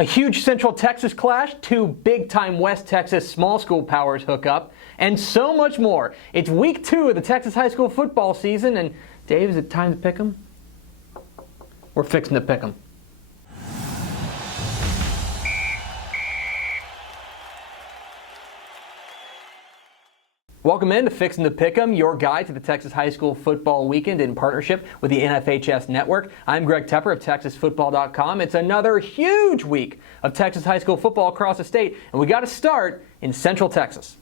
A huge Central Texas clash, two big-time West Texas small school powers hook up, and so much more. It's week 2 of the Texas high school football season, and Dave, is it time to pick 'em? We're fixing to pick 'em. Welcome in to Fixin' to Pick'em, your guide to the Texas high school football weekend in partnership with the NFHS Network. I'm Greg Tepper of TexasFootball.com. It's another huge week of Texas high school football across the state, and we got to start in Central Texas.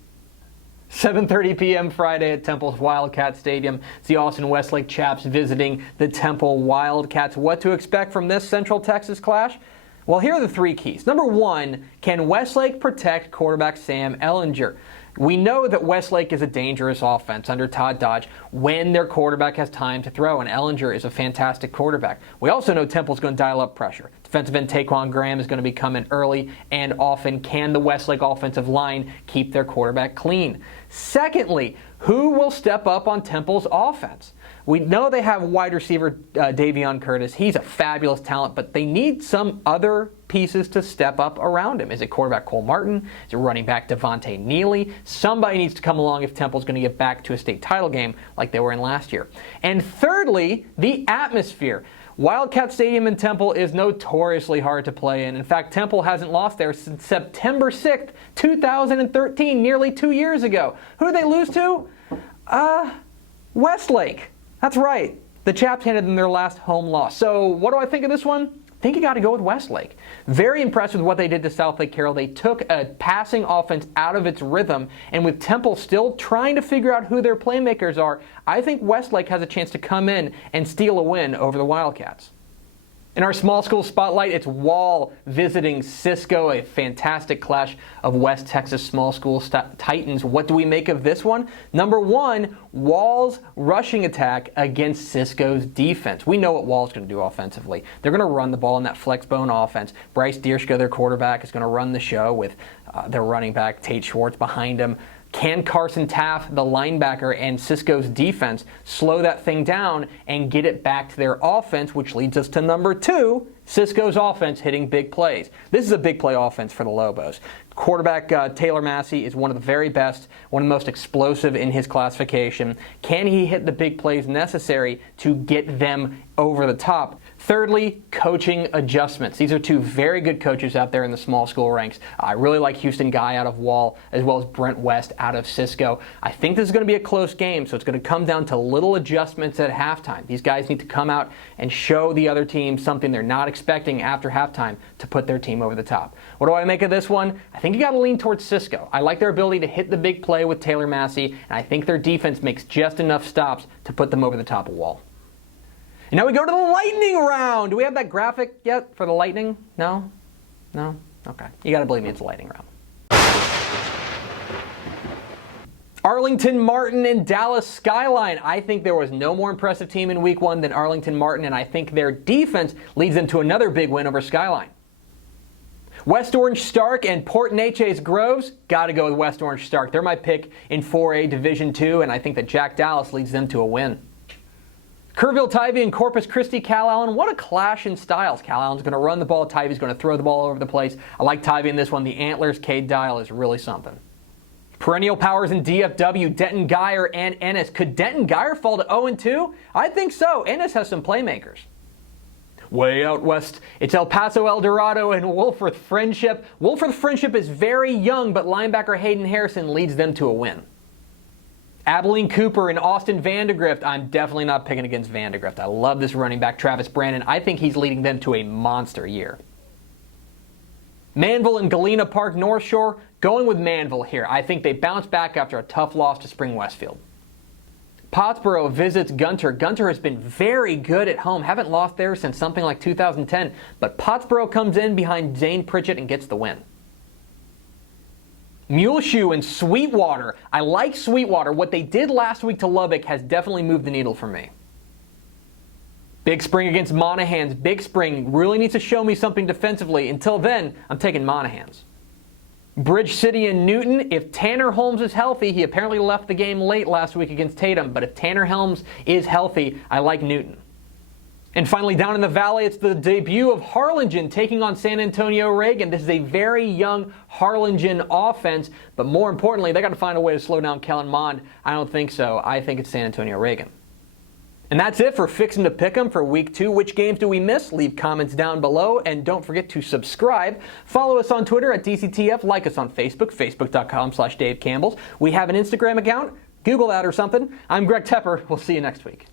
7:30 p.m. Friday at Temple's Wildcat Stadium. It's the Austin Westlake Chaps visiting the Temple Wildcats. What to expect from this Central Texas clash? Well, here are the 3 keys. Number 1, can Westlake protect quarterback Sam Ehlinger? We know that Westlake is a dangerous offense under Todd Dodge when their quarterback has time to throw, and Ehlinger is a fantastic quarterback. We also know Temple's going to dial up pressure. Defensive end Taquan Graham is going to be coming early and often. Can the Westlake offensive line keep their quarterback clean? Secondly, who will step up on Temple's offense? We know they have wide receiver Davion Curtis. He's a fabulous talent, but they need some other pieces to step up around him. Is it quarterback Cole Martin? Is it running back Devontae Neely? Somebody needs to come along if Temple's going to get back to a state title game like they were in last year. And thirdly, the atmosphere. Wildcat Stadium in Temple is notoriously hard to play in. In fact, Temple hasn't lost there since September 6th, 2013, nearly 2 years ago. Who did they lose to? Westlake. That's right. The Chaps handed them their last home loss. So what do I think of this one? I think you got to go with Westlake. Very impressed with what they did to South Lake Carroll. They took a passing offense out of its rhythm, and with Temple still trying to figure out who their playmakers are, I think Westlake has a chance to come in and steal a win over the Wildcats. In our small school spotlight, it's Wall visiting Cisco, a fantastic clash of West Texas small school titans. What do we make of this one? Number 1, Wall's rushing attack against Cisco's defense. We know what Wall's going to do offensively. They're going to run the ball in that flex bone offense. Bryce Dierschke, their quarterback, is going to run the show with their running back Tate Schwartz behind him. Can Carson Taff, the linebacker, and Cisco's defense slow that thing down and get it back to their offense, which leads us to number 2, Cisco's offense hitting big plays. This is a big play offense for the Lobos. Quarterback Taylor Massey is one of the very best, one of the most explosive in his classification. Can he hit the big plays necessary to get them over the top? Thirdly, coaching adjustments. These are 2 very good coaches out there in the small school ranks. I really like Houston Guy out of Wall, as well as Brent West out of Cisco. I think this is going to be a close game, so it's going to come down to little adjustments at halftime. These guys need to come out and show the other team something they're not expecting after halftime to put their team over the top. What do I make of this one? I think you got to lean towards Cisco. I like their ability to hit the big play with Taylor Massey, and I think their defense makes just enough stops to put them over the top of Wall. And now we go to the lightning round. Do we have that graphic yet for the lightning? No? No? Okay. You got to believe me, it's a lightning round. Arlington Martin and Dallas Skyline. I think there was no more impressive team in week 1 than Arlington Martin, and I think their defense leads them to another big win over Skyline. West Orange Stark and Port Neches Groves, got to go with West Orange Stark. They're my pick in 4A Division II, and I think that Jack Dallas leads them to a win. Kerrville Tivy and Corpus Christi Cal Allen, what a clash in styles. Cal Allen's going to run the ball, Tivy's going to throw the ball all over the place. I like Tivy in this one. The Antlers, Cade Dial is really something. Perennial powers in DFW, Denton Geyer and Ennis. Could Denton Geyer fall to 0-2? I think so. Ennis has some playmakers. Way out west, it's El Paso El Dorado and Wolfforth Friendship. Wolfforth Friendship is very young, but linebacker Hayden Harrison leads them to a win. Abilene Cooper and Austin Vandegrift. I'm definitely not picking against Vandegrift. I love this running back, Travis Brandon. I think he's leading them to a monster year. Manville and Galena Park North Shore. Going with Manville here. I think they bounce back after a tough loss to Spring Westfield. Pottsboro visits Gunter. Gunter has been very good at home. Haven't lost there since something like 2010. But Pottsboro comes in behind Zane Pritchett and gets the win. Muleshoe and Sweetwater. I like Sweetwater. What they did last week to Lubbock has definitely moved the needle for me. Big Spring against Monahans. Big Spring really needs to show me something defensively. Until then, I'm taking Monahans. Bridge City and Newton. If Tanner Holmes is healthy, he apparently left the game late last week against Tatum, but if Tanner Holmes is healthy, I like Newton. And finally, down in the Valley, it's the debut of Harlingen taking on San Antonio Reagan. This is a very young Harlingen offense, but more importantly, they got to find a way to slow down Kellen Mond. I don't think so. I think it's San Antonio Reagan. And that's it for Fixin' to Pick'em for Week 2. Which games do we miss? Leave comments down below, and don't forget to subscribe. Follow us on Twitter at DCTF. Like us on Facebook, facebook.com/Dave Campbell's. We have an Instagram account. Google that or something. I'm Greg Tepper. We'll see you next week.